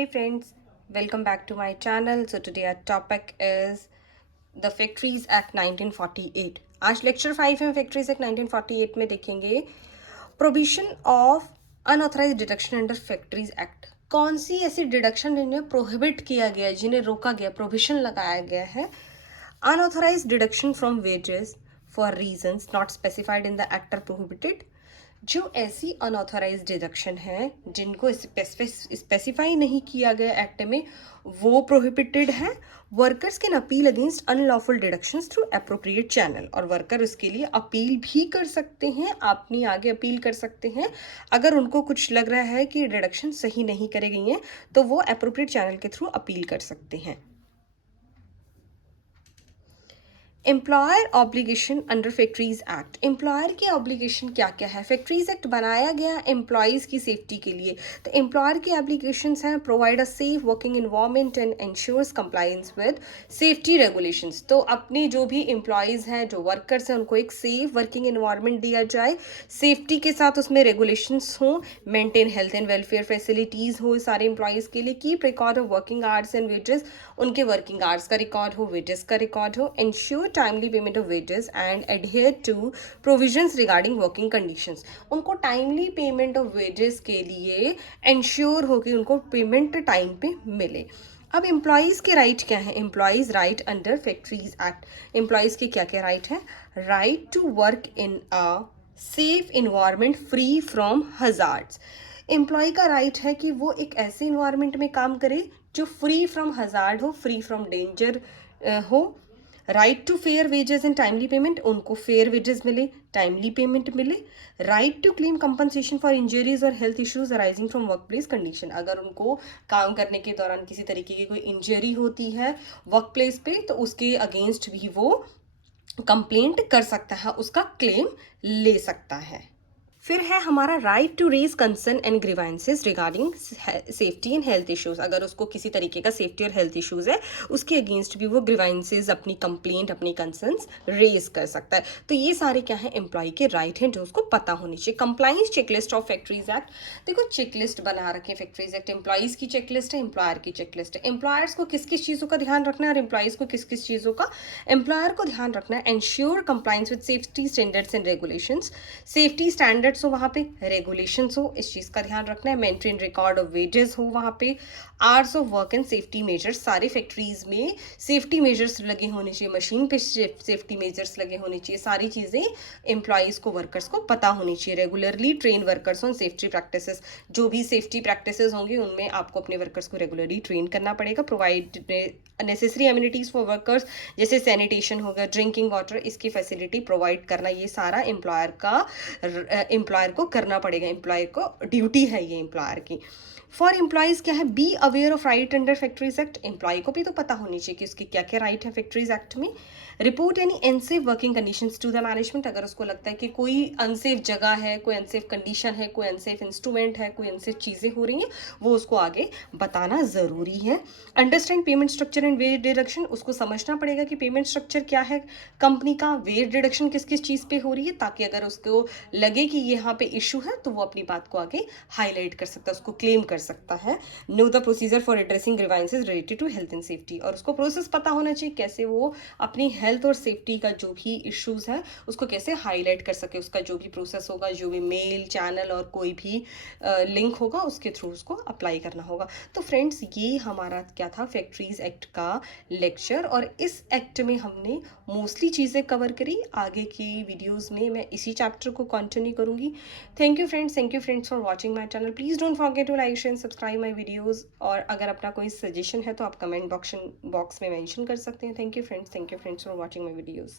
Hey friends, welcome back to my channel. So today our topic is the Factories Act 1948. आज lecture 5 में factories act 1948 में देखेंगे provision of unauthorised deduction under Factories Act. कौन सी ऐसी deduction जिन्हें prohibit किया गया, जिन्हें रोका गया, प्रोविजन लगाया गया है। Unauthorised deduction from wages for reasons not specified in the Act are prohibited. जो ऐसी अनऑथराइज्ड डिडक्शन है जिनको स्पेसिफाई नहीं किया गया एक्ट में, वो प्रोहिबिटेड है। Workers can appeal against unlawful deductions through appropriate channel, और वर्कर उसके लिए अपील भी कर सकते हैं, अपनी आगे अपील कर सकते हैं। अगर उनको कुछ लग रहा है कि डिडक्शन सही नहीं करे गई हैं तो वो एप्रोप्रिएट चैनल के थ्रू अपील कर सकते हैं। Employer obligation under Factories act. Employer के ऑब्लिगेशन क्या क्या है। फैक्ट्रीज एक्ट बनाया गया एम्प्लॉयज़ की सेफ्टी के लिए, तो एम्प्लॉयर के ऑब्लिगेशंस हैं provide a safe working environment and ensures compliance with safety regulations. तो अपने जो भी एम्प्लॉयज़ हैं, जो वर्कर्स हैं, उनको एक सेफ वर्किंग इन्वायरमेंट दिया जाए, सेफ्टी के साथ उसमें रेगुलेशंस हों, maintain health and welfare facilities हो सारे एम्प्लॉयज़ के लिए, keep record of working hours and wages, उनके वर्किंग आवर्स का रिकॉर्ड हो, वेजेस का रिकॉर्ड हो, ensure timely payment of wages and adhere to provisions regarding working conditions। उनको टाइमली पेमेंट ऑफ वेजेस के लिए इंश्योर हो कि उनको पेमेंट टाइम पे मिले। अब एम्प्लॉयज़ के राइट क्या है। Employees right under Factories Act, employees के क्या क्या राइट है। Right to work in a safe environment free from hazards. Employee का राइट है कि वो एक ऐसे इन्वायरमेंट में काम करे जो फ्री फ्रॉम हजार्ड हो, फ्री फ्रॉम डेंजर हो। Right to fair wages and timely payment, उनको फेयर वेजेस मिले, टाइमली पेमेंट मिले। Right to claim compensation for injuries और health issues arising from workplace condition. अगर उनको काम करने के दौरान किसी तरीके की कोई इंजरी होती है वर्क प्लेस पे, तो उसके अगेंस्ट भी वो कंप्लेंट कर सकता है, उसका क्लेम ले सकता है। फिर है हमारा right to raise concern and grievances regarding safety and health issues. अगर उसको किसी तरीके का सेफ्टी और हेल्थ इश्यूज है, उसके अगेंस्ट भी वो ग्रीवेंसेस, अपनी कंप्लेंट, अपनी कंसर्न्स रेज कर सकता है। तो ये सारे क्या है, एम्प्लॉय के राइट हैं जो उसको पता होनी चाहिए। Compliance checklist of factories act. देखो चेकलिस्ट बना रखे फैक्ट्रीज एक्ट, एम्प्लॉयज़ की चेकलिस्ट है, एम्प्लॉयर की चेकलिस्ट है। एम्प्लॉयर्स को किस किस चीज़ों का ध्यान रखना है और एम्प्लॉयज़ को किस किस चीज़ों का। एम्प्लॉयर को ध्यान रखना है ensure compliance with safety standards and regulations. Safety standards हो वहाँ पे, रेगुलेशंस हो, इस चीज़ का ध्यान रखना है। मेंटेन रिकॉर्ड ऑफ वेजेस हो वहाँ पे, hours of work and safety measures. सारे फैक्ट्रीज में सेफ्टी मेजर्स लगे होने चाहिए, मशीन पे सेफ्टी मेजर्स लगे होने चाहिए। सारी चीज़ें एम्प्लॉयज़ को, वर्कर्स को पता होनी चाहिए। Regularly train workers on safety practices. जो भी सेफ्टी प्रैक्टिसेस होंगी उनमें आपको अपने वर्कर्स को रेगुलरली ट्रेन करना पड़ेगा। Provide necessary amenities for workers, जैसे सैनिटेशन हो गया, ड्रिंकिंग वाटर, इसकी फैसिलिटी प्रोवाइड करना, ये सारा एम्प्लॉयर को करना पड़ेगा। एम्प्लॉयर को ड्यूटी है ये एम्प्लॉयर की। फॉर एम्प्लॉयज़ क्या है, be aware of right under Factories Act. Employee को भी तो पता होनी चाहिए कि उसके क्या क्या राइट है फैक्ट्रीज एक्ट में। Report any unsafe working conditions to the management. अगर उसको लगता है कि कोई अनसेफ जगह है, कोई अनसेफ कंडीशन है, कोई अनसेफ इंस्ट्रूमेंट है, कोई अनसेफ चीज़ें हो रही हैं, वो उसको आगे बताना ज़रूरी है। Understand payment structure and wage deduction. उसको समझना पड़ेगा कि पेमेंट स्ट्रक्चर क्या है कंपनी का, वेज डिडक्शन किस किस चीज़ पे हो रही है, ताकि अगर उसको लगे कि यहाँ पे इशू है तो वो अपनी बात को आगे हाईलाइट कर सकता है, उसको क्लेम कर सकता है। Know the procedure for addressing grievances related to health and safety. और उसको प्रोसेस पता होना चाहिए कैसे वो अपनी हेल्थ और सेफ्टी का जो भी इश्यूज है उसको कैसे हाईलाइट कर सके। उसका जो भी प्रोसेस होगा, जो भी मेल, चैनल और कोई भी लिंक होगा, उसके थ्रू उसको अप्लाई करना होगा। तो फ्रेंड्स, ये हमारा क्या था, फैक्ट्रीज एक्ट का लेक्चर। और इस एक्ट में हमने मोस्टली चीज़ें कवर करी। आगे की वीडियोज़ में मैं इसी चैप्टर को कंटिन्यू करूँगी। Thank you friends for watching my channel. Please don't forget to like share subscribe my videos. और अगर अपना कोई सजेशन है तो आप कमेंट बॉक्स में मेंशन कर सकते हैं। Thank you friends for watching my videos.